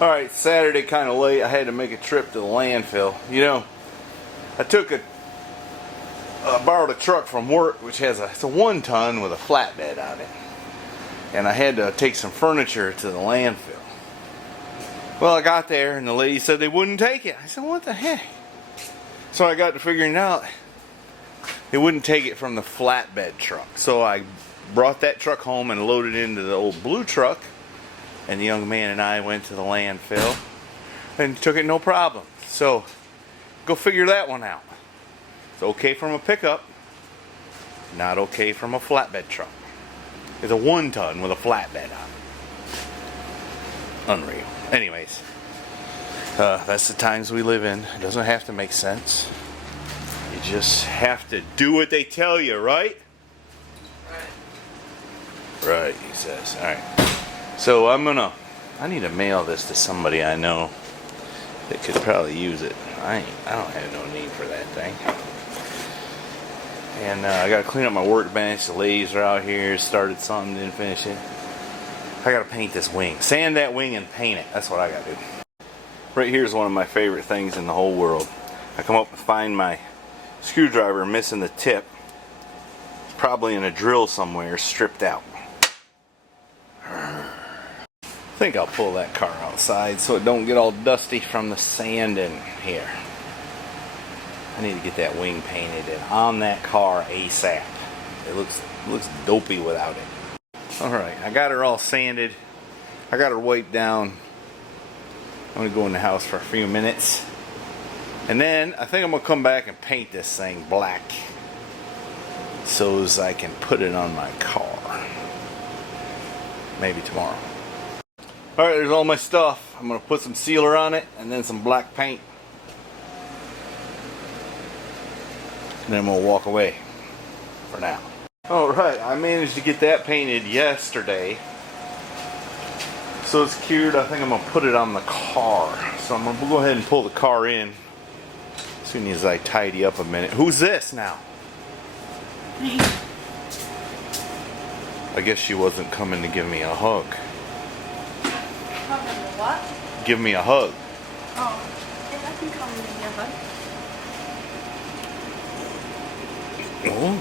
Alright, Saturday kind of late. I had to make a trip to the landfill. You know, I borrowed a truck from work, which has it's a 1 ton with a flatbed on it. And I had to take some furniture to the landfill. Well, I got there and the lady said they wouldn't take it. I said, what the heck? So I got to figuring out they wouldn't take it from the flatbed truck. So I brought that truck home and loaded it into the old blue truck. And the young man and I went to the landfill and took it no problem. So go figure that one out. It's okay from a pickup, not okay from a flatbed truck. It's a 1 ton with a flatbed on it. Unreal. Anyways, that's the times we live in. It doesn't have to make sense. You just have to do what they tell you, right? Right, he says. Alright. So I need to mail this to somebody I know that could probably use it. I don't have no need for that thing. And I gotta clean up my workbench. The ladies are out here. Started something, didn't finish it. I gotta paint this wing. Sand that wing and paint it. That's what I gotta do. Right here is one of my favorite things in the whole world. I come up and find my screwdriver missing the tip. It's probably in a drill somewhere, stripped out. I think I'll pull that car outside so it don't get all dusty from the sand in here. I need to get that wing painted and on that car ASAP. It looks dopey without it. Alright, I got her all sanded. I got her wiped down. I'm going to go in the house for a few minutes. And then I think I'm going to come back and paint this thing black so as I can put it on my car. Maybe tomorrow. Alright, there's all my stuff. I'm going to put some sealer on it and then some black paint. And then we'll walk away for now. Alright, I managed to get that painted yesterday. So it's cured. I think I'm going to put it on the car. So I'm going to go ahead and pull the car in as soon as I tidy up a minute. Who's this now? Me. I guess she wasn't coming to give me a hug. Coming to what? Give me a hug. Oh, yeah, I can come and give you a hug. Oh.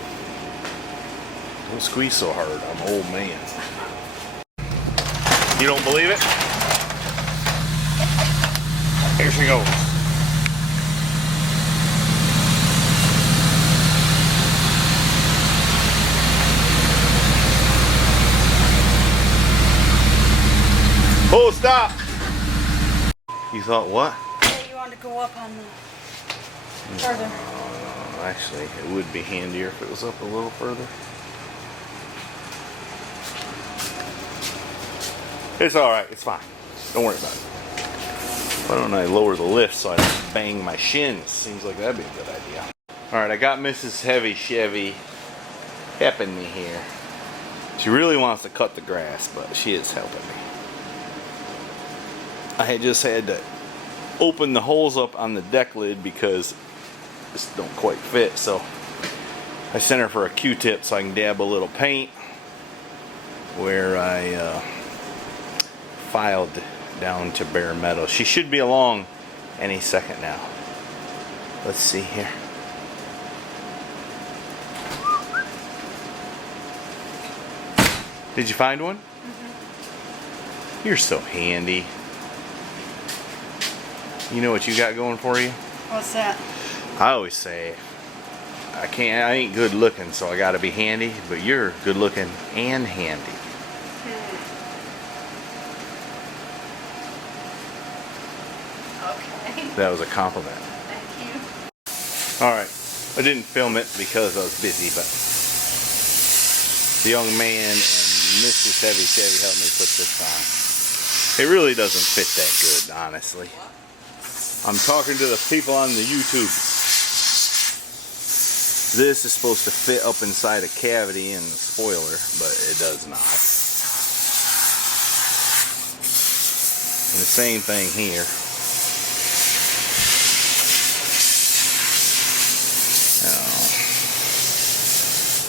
Don't squeeze so hard. I'm an old man. You don't believe it? Here she goes. Oh, stop! You thought what? Yeah, you wanted to go up on the further. Actually, it would be handier if it was up a little further. It's alright, it's fine. Don't worry about it. Why don't I lower the lift so I don't bang my shins? Seems like that'd be a good idea. Alright, I got Mrs. Heavy Chevy helping me here. She really wants to cut the grass, but she is helping me. I had just had to open the holes up on the deck lid because this don't quite fit, so I sent her for a Q-tip so I can dab a little paint where I filed down to bare metal. She should be along any second now. Let's see here. Did you find one? Mm-hmm. You're so handy. You know what you got going for you? What's that? I always say I ain't good looking, so I gotta be handy, but you're good looking and handy. Okay. That was a compliment. Thank you. Alright, I didn't film it because I was busy, but the young man and Mrs. Heavy Chevy helped me put this on. It really doesn't fit that good, honestly. I'm talking to the people on the YouTube. This is supposed to fit up inside a cavity in the spoiler, but it does not. And the same thing here.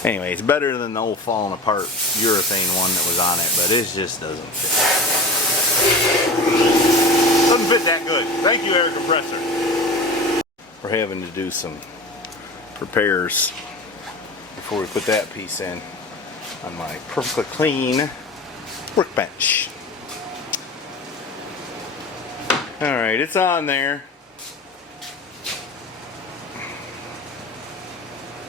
Anyway, it's better than the old falling apart urethane one that was on it, but it just doesn't fit. that good. Thank you, air compressor. We're having to do some repairs before we put that piece in on my perfectly clean workbench. Alright, it's on there.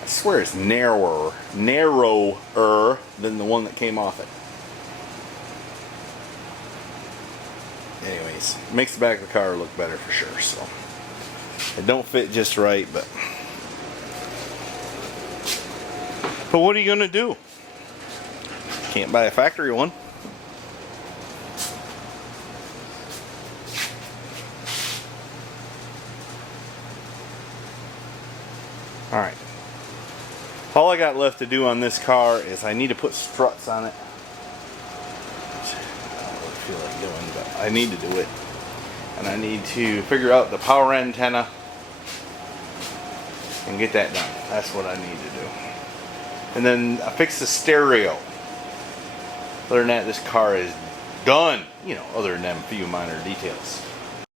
I swear it's narrower than the one that came off it. Anyways, makes the back of the car look better for sure. So it don't fit just right, but what are you gonna do? Can't buy a factory one. All right. All I got left to do on this car is I need to put struts on it. I don't really feel like doing, but I need to do it. And I need to figure out the power antenna and get that done. That's what I need to do. And then I fix the stereo. Other than that, this car is done. You know, other than them few minor details.